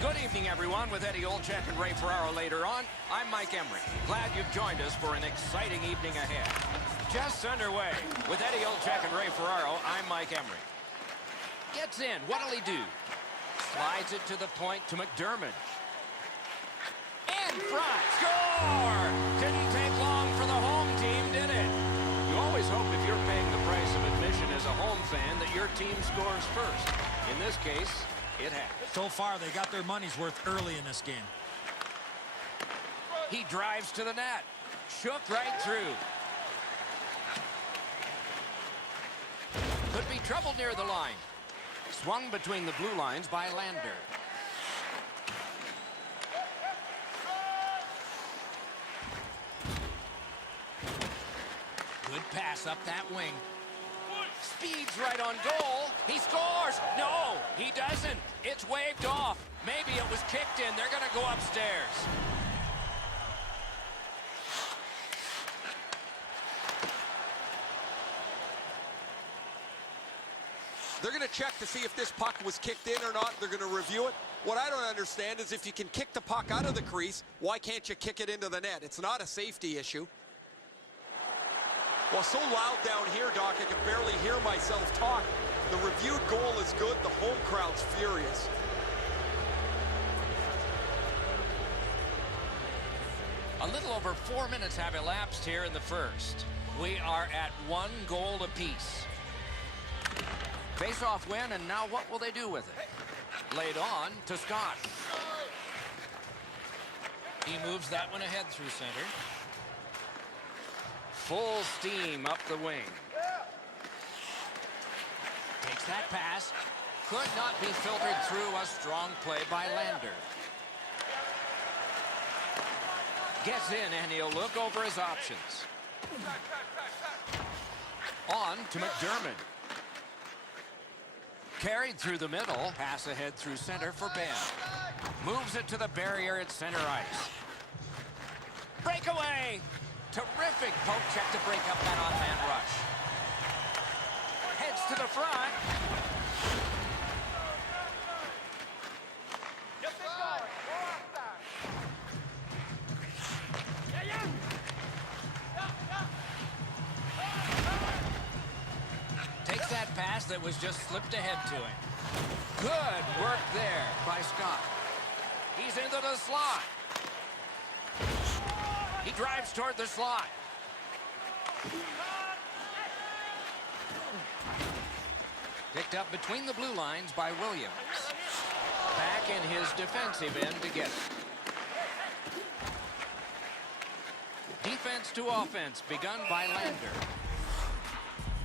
Good evening, everyone. With Eddie Olczyk and Ray Ferraro later on, I'm Mike Emery. Glad you've joined us for an exciting evening ahead. Just underway. With Eddie Olczyk and Ray Ferraro, I'm Mike Emery. Gets in. What'll he do? Slides it to the point to McDermott. In front. Score! Didn't take long for the home team, did it? You always hope if you're paying the price of admission as a home fan that your team scores first. In this case, it has. So far, they got their money's worth early in this game. He drives to the net. Shook right through. Could be trouble near the line. Swung between the blue lines by Lander. Good pass up that wing. Speeds right on goal. He scores. No, he doesn't. It's waved off. Maybe it was kicked in. They're going to go upstairs. They're going to check to see if this puck was kicked in or not. They're going to review it. What I don't understand is if you can kick the puck out of the crease, why can't you kick it into the net? It's not a safety issue. Well, so loud down here, Doc, I can barely hear myself talk. The reviewed goal is good. The home crowd's furious. A little over 4 minutes have elapsed here in the first. We are at 1 goal apiece. Face-off win, and now what will they do with it? Laid on to Scott. He moves that one ahead through center. Full steam up the wing. Takes that pass. Could not be filtered through. A strong play by Lander. Gets in, and he'll look over his options. On to McDermott. Carried through the middle. Pass ahead through center for Ben. Moves it to the barrier at center ice. Breakaway! Terrific poke check to break up that on-man rush. Heads to the front. Takes that pass that was just slipped ahead to him. Good work there by Scott. He's into the slot. He drives toward the slot. Picked up between the blue lines by Williams. Back in his defensive end to get it. Defense to offense begun by Lander.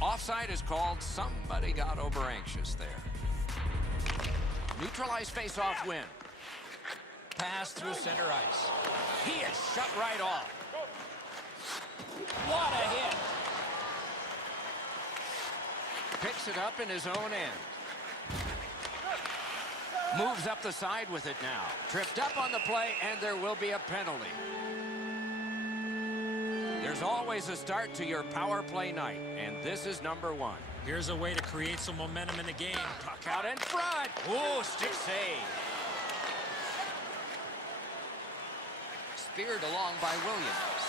Offside is called. Somebody got over anxious there. Neutralized face-off win. Pass through center ice. He is shut right off. What a hit. Picks it up in his own end. Moves up the side with it now. Tripped up on the play, and there will be a penalty. There's always a start to your power play night, and this is number 1. Here's a way to create some momentum in the game. Puck out in front. Oh, stick save. Speared along by Williams.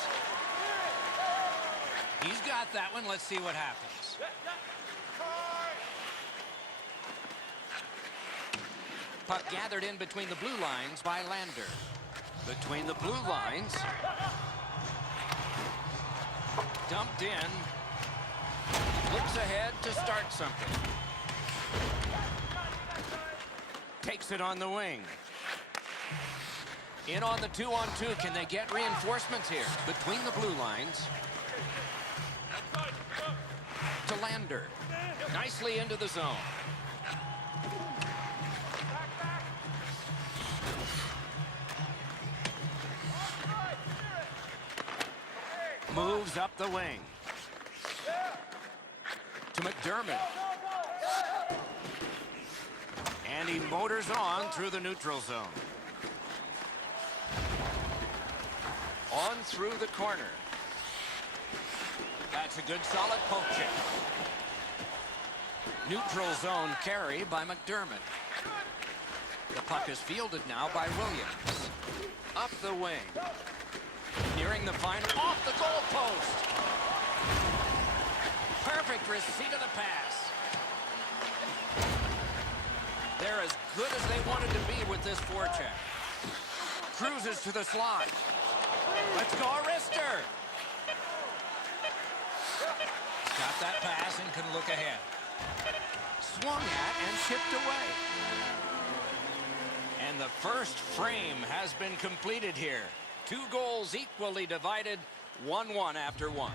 He's got that one. Let's see what happens. Puck gathered in between the blue lines by Lander. Between the blue lines. Dumped in. Looks ahead to start something. Takes it on the wing. In on the 2-on-2. Can they get reinforcements here? Between the blue lines. To Lander. Nicely into the zone. Moves up the wing. To McDermott. And he motors on through the neutral zone. On through the corner. That's a good solid poke check. Neutral zone carry by McDermott. The puck is fielded now by Williams. Up the wing. Nearing the final. Off the goal post. Perfect receipt of the pass. They're as good as they wanted to be with this forecheck. Cruises to the slot. Let's go, Arister. Got that pass and can look ahead. Swung at and shipped away. And the first frame has been completed here. 2 goals equally divided, 1-1 after 1.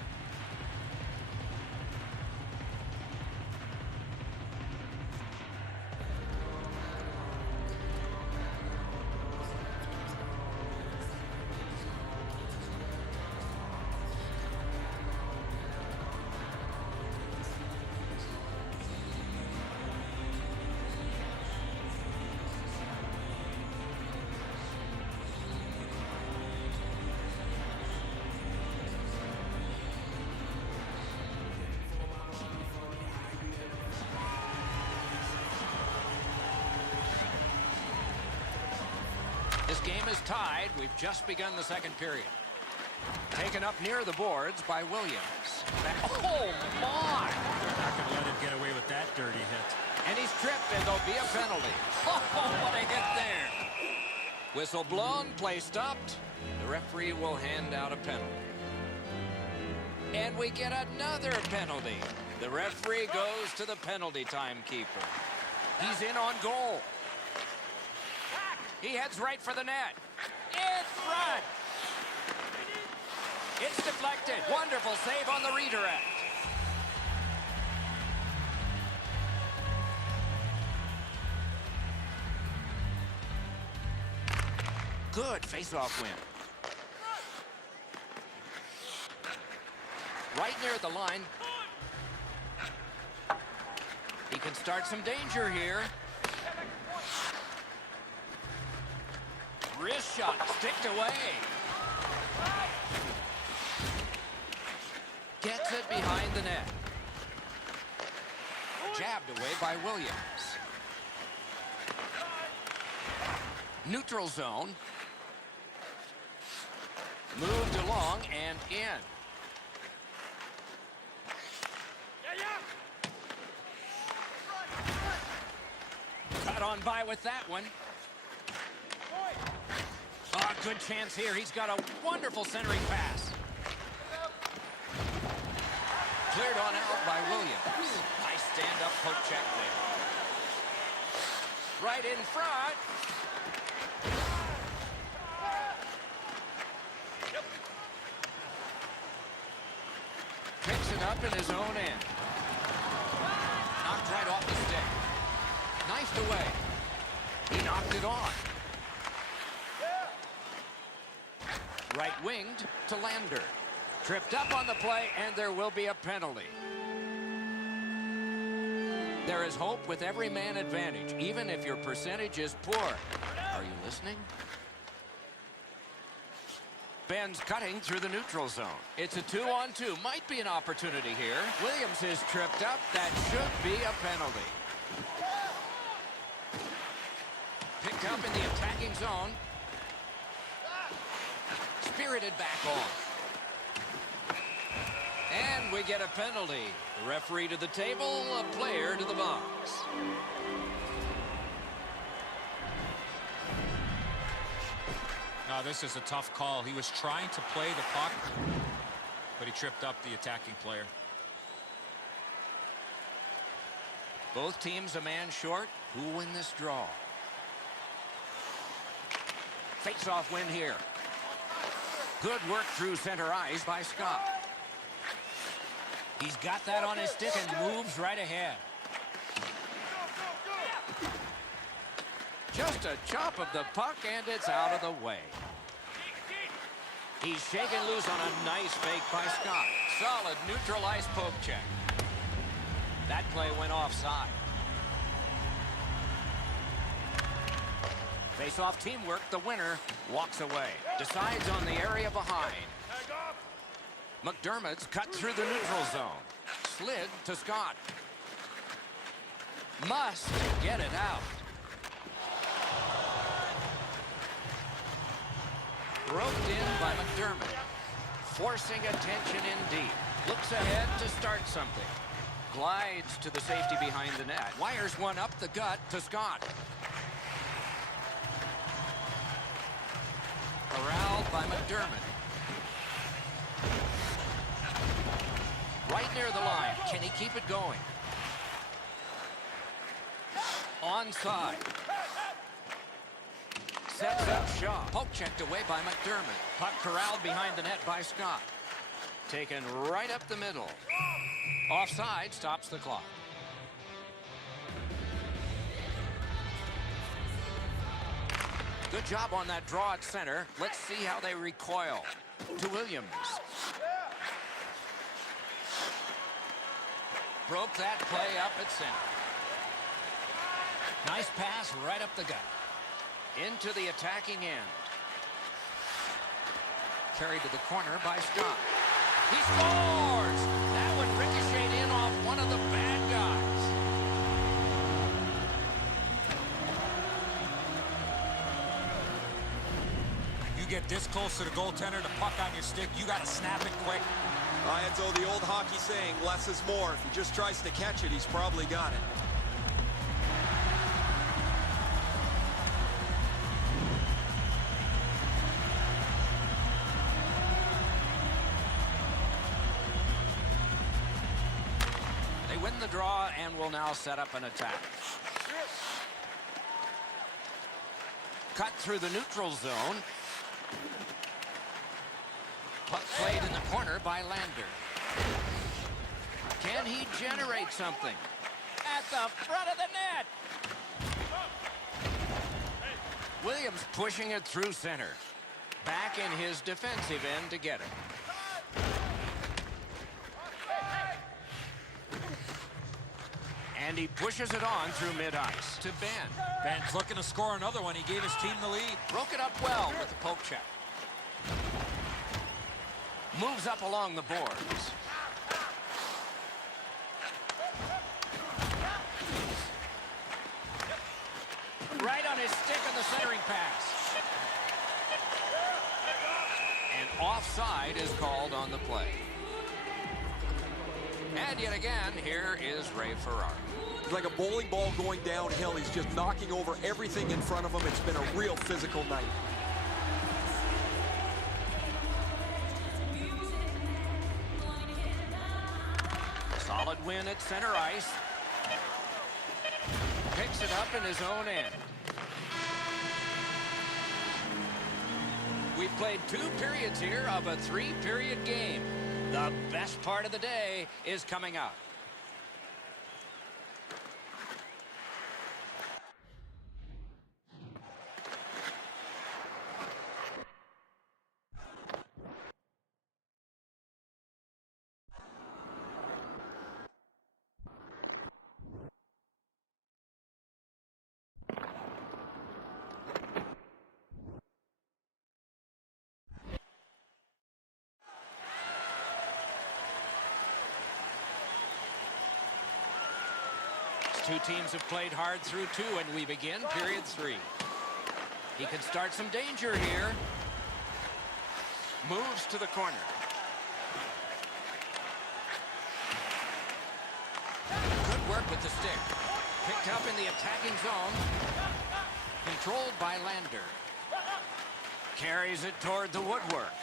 This game is tied. We've just begun the second period. Taken up near the boards by Williams. Oh, my! They're not going to let him get away with that dirty hit. And he's tripped, and there'll be a penalty. Oh, what a hit there. Whistle blown, play stopped. The referee will hand out a penalty. And we get another penalty. The referee goes to the penalty timekeeper. He's in on goal. He heads right for the net. In front. It's deflected. Wonderful save on the redirect. Good face-off win. Right near the line. He can start some danger here. Wrist shot, sticked away. Gets it behind the net. Jabbed away by Williams. Neutral zone. Moved along and in. Got on by with that one. Oh, good chance here. He's got a wonderful centering pass. Cleared on out by Williams. Nice stand-up poke check there. Right in front. Picks it up in his own end. Knocked right off the stick. Knifed away. He knocked it on. Right winged to Lander. Tripped up on the play, and there will be a penalty. There is hope with every man advantage, even if your percentage is poor. Are you listening? Ben's cutting through the neutral zone. It's a 2-on-2. Might be an opportunity here. Williams is tripped up. That should be a penalty. Picked up in the attacking zone. Spirited back on. And we get a penalty. The referee to the table, a player to the box. No, this is a tough call. He was trying to play the puck, but he tripped up the attacking player. Both teams a man short. Who will win this draw? Face-off win here. Good work through center ice by Scott. He's got that on his stick and moves right ahead. Just a chop of the puck, and it's out of the way. He's shaken loose on a nice fake by Scott. Solid neutral ice poke check. That play went offside. Face-off teamwork, the winner walks away. Decides on the area behind. McDermott's cut through the neutral zone. Slid to Scott. Must get it out. Roped in by McDermott. Forcing attention in deep. Looks ahead to start something. Glides to the safety behind the net. Wires one up the gut to Scott. Corralled by McDermott. Right near the line. Can he keep it going? Onside. Sets up Shaw. Poke checked away by McDermott. Puck corralled behind the net by Scott. Taken right up the middle. Offside stops the clock. Good job on that draw at center. Let's see how they recoil. To Williams. Broke that play up at center. Nice pass right up the gut. Into the attacking end. Carried to the corner by Scott. He scores! That one ricocheted in off one of the bad guys. You get this close to the goaltender, the puck on your stick, you got to snap it quick. Enzo, the old hockey saying, less is more. If he just tries to catch it, he's probably got it. They win the draw and will now set up an attack. Cut through the neutral zone. Puck played in the corner by Lander. Can he generate something? At the front of the net! Williams pushing it through center. Back in his defensive end to get it. And he pushes it on through mid-ice to Ben. Ben's looking to score another one. He gave his team the lead. Broke it up well with the poke check. Moves up along the boards. Right on his stick on the centering pass. And offside is called on the play. And yet again, here is Ray Ferraro. It's like a bowling ball going downhill. He's just knocking over everything in front of him. It's been a real physical night. Solid win at center ice. Picks it up in his own end. We've played 2 periods here of a 3-period game. The best part of the day is coming up. Two teams have played hard through 2, and we begin period 3. He can start some danger here. Moves to the corner. Good work with the stick. Picked up in the attacking zone. Controlled by Lander. Carries it toward the woodwork.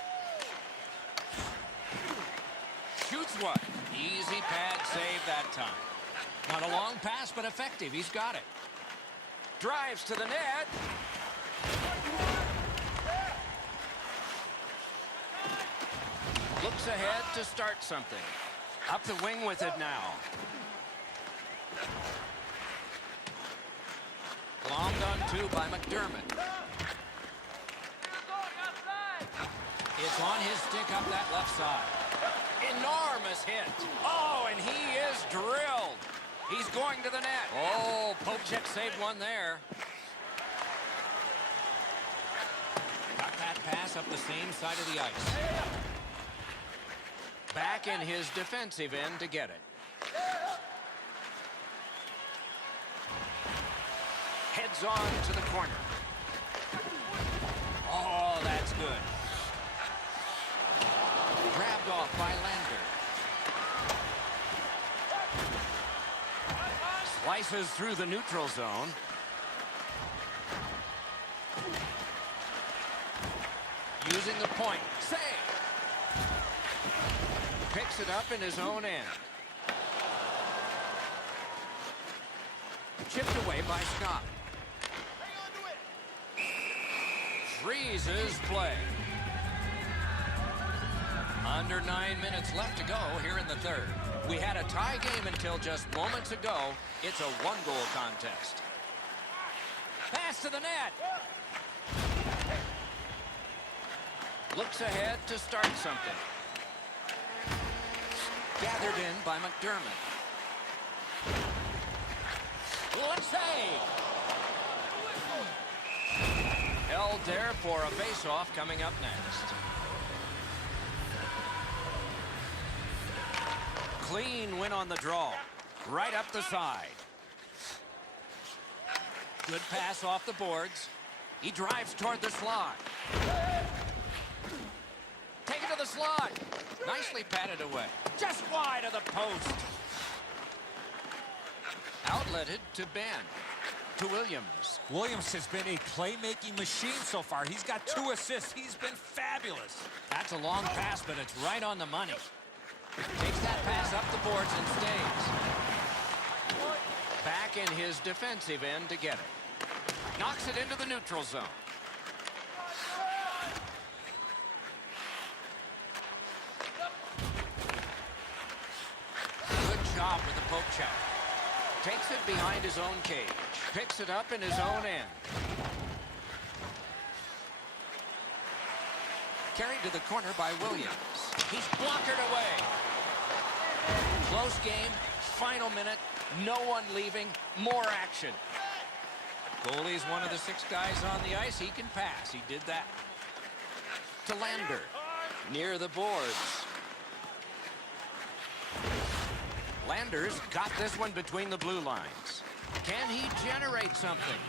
Shoots one. Easy pad save that time. Not a long pass, but effective. He's got it. Drives to the net. Looks ahead to start something. Up the wing with it now. Glommed on 2 by McDermott. It's on his stick up that left side. Enormous hit. Oh, and he is drilled. He's going to the net. Oh, poke check saved one there. Got that pass up the same side of the ice. Back in his defensive end to get it. Heads on to the corner. Oh, that's good. Grabbed off by Lander. Slices through the neutral zone. Using the point. Save. Picks it up in his own end. Chipped away by Scott. Freezes play. Under 9 minutes left to go here in the third. We had a tie game until just moments ago. It's a one-goal contest. Pass to the net. Looks ahead to start something. Gathered in by McDermott. What a save! Held there for a face-off coming up next. Clean win on the draw. Right up the side. Good pass off the boards. He drives toward the slot. Take it to the slot. Nicely patted away. Just wide of the post. Outletted to Ben. To Williams. Williams has been a playmaking machine so far. He's got 2 assists. He's been fabulous. That's a long pass, but it's right on the money. Takes that pass up the boards and stays. Back in his defensive end to get it. Knocks it into the neutral zone. Good job with the poke check. Takes it behind his own cage. Picks it up in his own end. Carried to the corner by Williams. He's blockered away. Close game, final minute, no one leaving, more action. Goalie's one of the 6 guys on the ice. He can pass. He did that. To Lander. Near the boards. Lander's got this one between the blue lines. Can he generate something?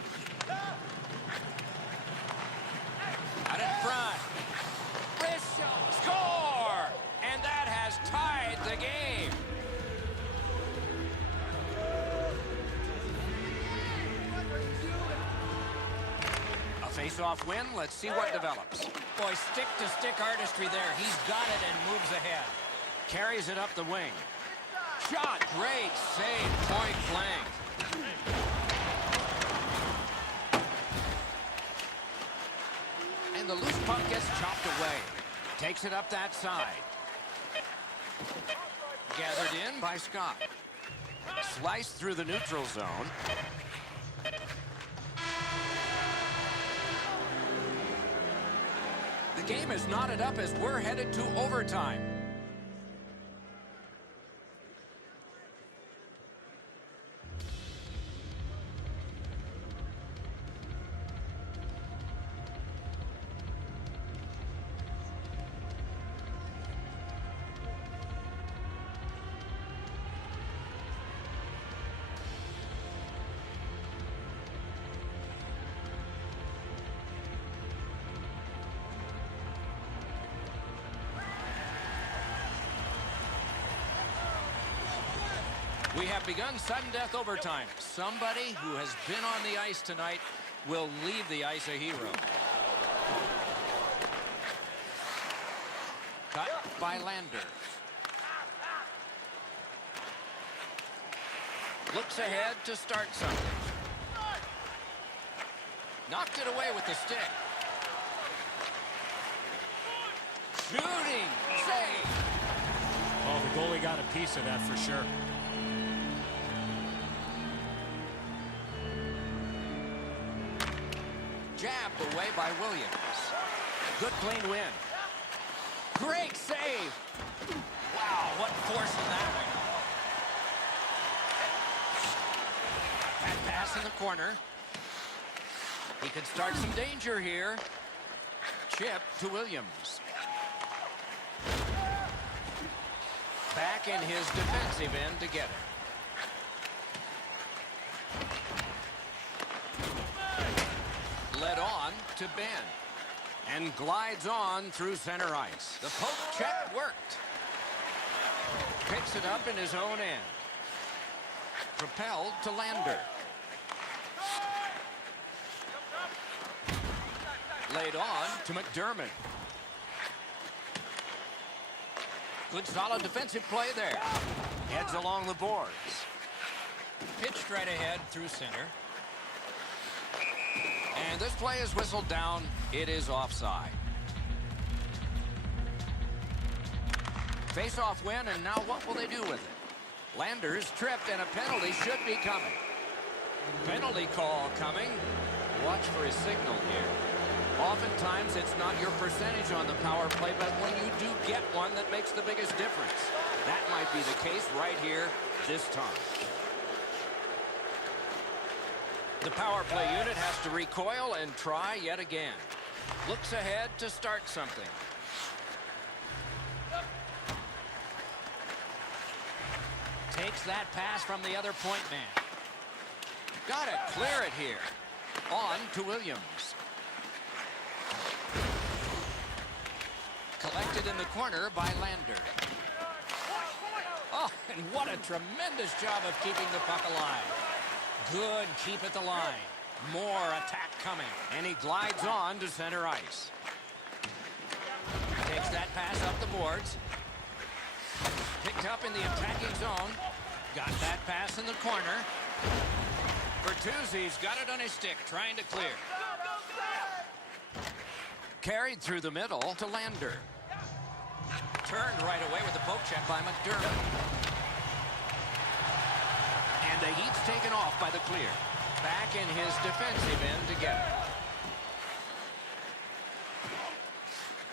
Out in front. Wrist shot. Score! And that has tied the game. A face-off win. Let's see what develops. Boy, stick-to-stick artistry there. He's got it and moves ahead. Carries it up the wing. Shot. Great save. Point blank. And the loose puck gets chopped away. Takes it up that side. Gathered in by Scott. Sliced through the neutral zone. The game is knotted up as we're headed to overtime. We have begun sudden death overtime. Somebody who has been on the ice tonight will leave the ice a hero. Cut by Lander. Looks ahead to start something. Knocked it away with the stick. Shooting. Save. Oh, the goalie got a piece of that for sure. Jabbed away by Williams. Good clean win. Great save. Wow, what force in that one. That pass in the corner. He could start some danger here. Chip to Williams. Back in his defensive end to get it. Led on to Ben. And glides on through center ice. The poke check worked. Picks it up in his own end. Propelled to Lander. Laid on to McDermott. Good solid defensive play there. Heads along the boards. Pitched right ahead through center. And this play is whistled down. It is offside. Face-off win, and now what will they do with it? Lander's tripped, and a penalty should be coming. Penalty call coming. Watch for his signal here. Oftentimes, it's not your percentage on the power play, but when you do get one, that makes the biggest difference. That might be the case right here this time. The power play unit has to recoil and try yet again. Looks ahead to start something. Takes that pass from the other point man. Got to clear it here. On to Williams. Collected in the corner by Lander. Oh, and what a tremendous job of keeping the puck alive. Good keep at the line. More attack coming. And he glides on to center ice. Takes that pass up the boards. Picked up in the attacking zone. Got that pass in the corner. Bertuzzi's got it on his stick, trying to clear. Carried through the middle to Lander. Turned right away with the poke check by McDermott. And the heat's taken off by the clear. Back in his defensive end to get it.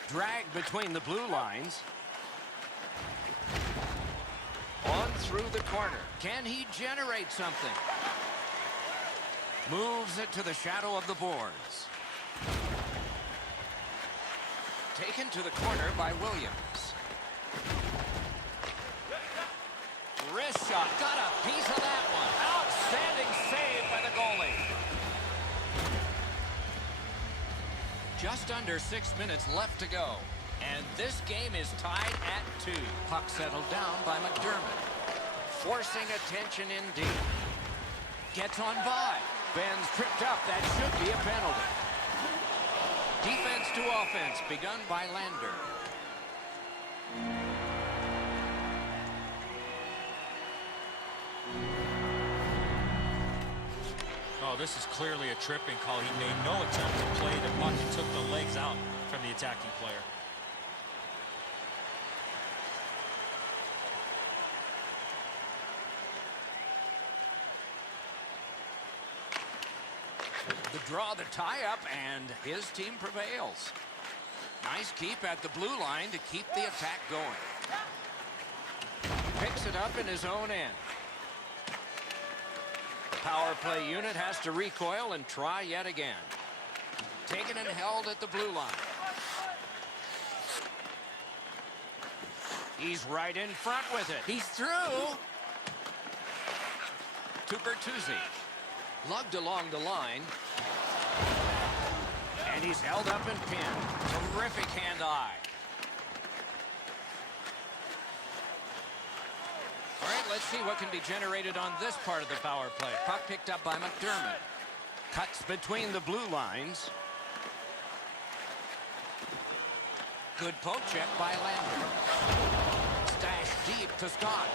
Dragged between the blue lines. On through the corner. Can he generate something? Moves it to the shadow of the boards. Taken to the corner by Williams. Wrist shot. Got a piece of that one. Outstanding save by the goalie. Just under 6 minutes left to go. And this game is tied at 2. Puck settled down by McDermott. Forcing attention indeed. Gets on by. Ben's tripped up. That should be a penalty. Defense to offense begun by Lander. Oh, this is clearly a tripping call. He made no attempt to play the puck and took the legs out from the attacking player. The draw, the tie-up, and his team prevails. Nice keep at the blue line to keep the attack going. Picks it up in his own end. The power play unit has to recoil and try yet again. Taken and held at the blue line. He's right in front with it. He's through. To Bertuzzi. Lugged along the line. And he's held up and pinned. Terrific hand-eye. All right, let's see what can be generated on this part of the power play. Puck picked up by McDermott. Cuts between the blue lines. Good poke check by Lander. Stashed deep to Scott.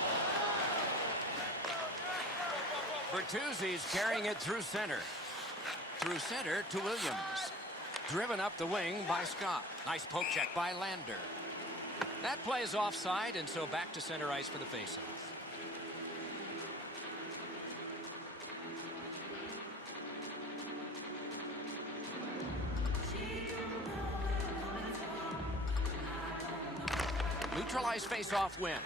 Bertuzzi's carrying it through center. Through center to Williams. Driven up the wing by Scott. Nice poke check by Lander. That play is offside, and so back to center ice for the faceoff. Neutralized faceoff win.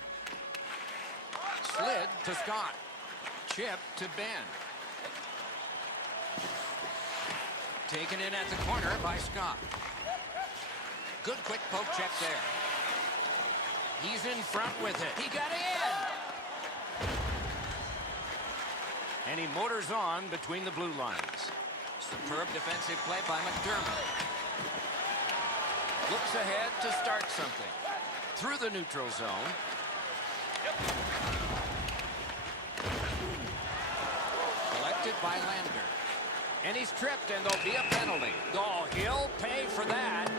Slid to Scott. Chip to Ben. Taken in at the corner by Scott. Good quick poke check there. He's in front with it. He got in! And he motors on between the blue lines. Superb defensive play by McDermott. Looks ahead to start something. Through the neutral zone. Collected by Lander. And he's tripped, and there'll be a penalty. Oh, he'll pay for that.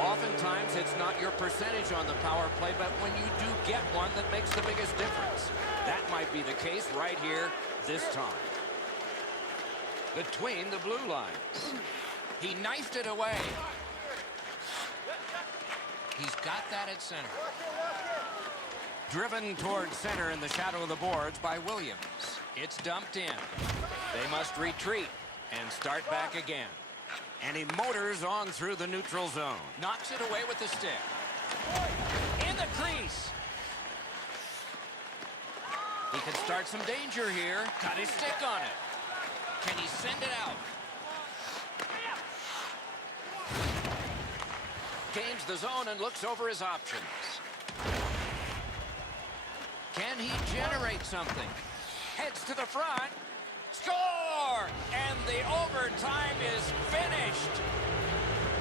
Oftentimes, it's not your percentage on the power play, but when you do get one, that makes the biggest difference. That might be the case right here this time. Between the blue lines. He knifed it away. He's got that at center. Driven toward center in the shadow of the boards by Williams. It's dumped in. They must retreat and start back again. And he motors on through the neutral zone. Knocks it away with the stick. In the crease. He can start some danger here. Got his stick on it. Can he send it out? Gains the zone and looks over his options. Can he generate something? Heads to the front. Score! And the overtime is finished.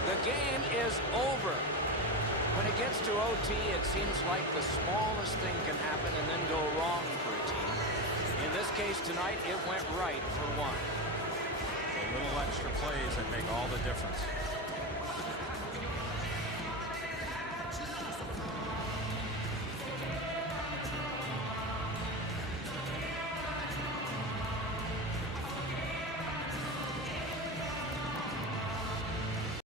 The game is over. When it gets to OT, it seems like the smallest thing can happen and then go wrong for a team. In this case tonight, it went right for one. The little extra plays that make all the difference.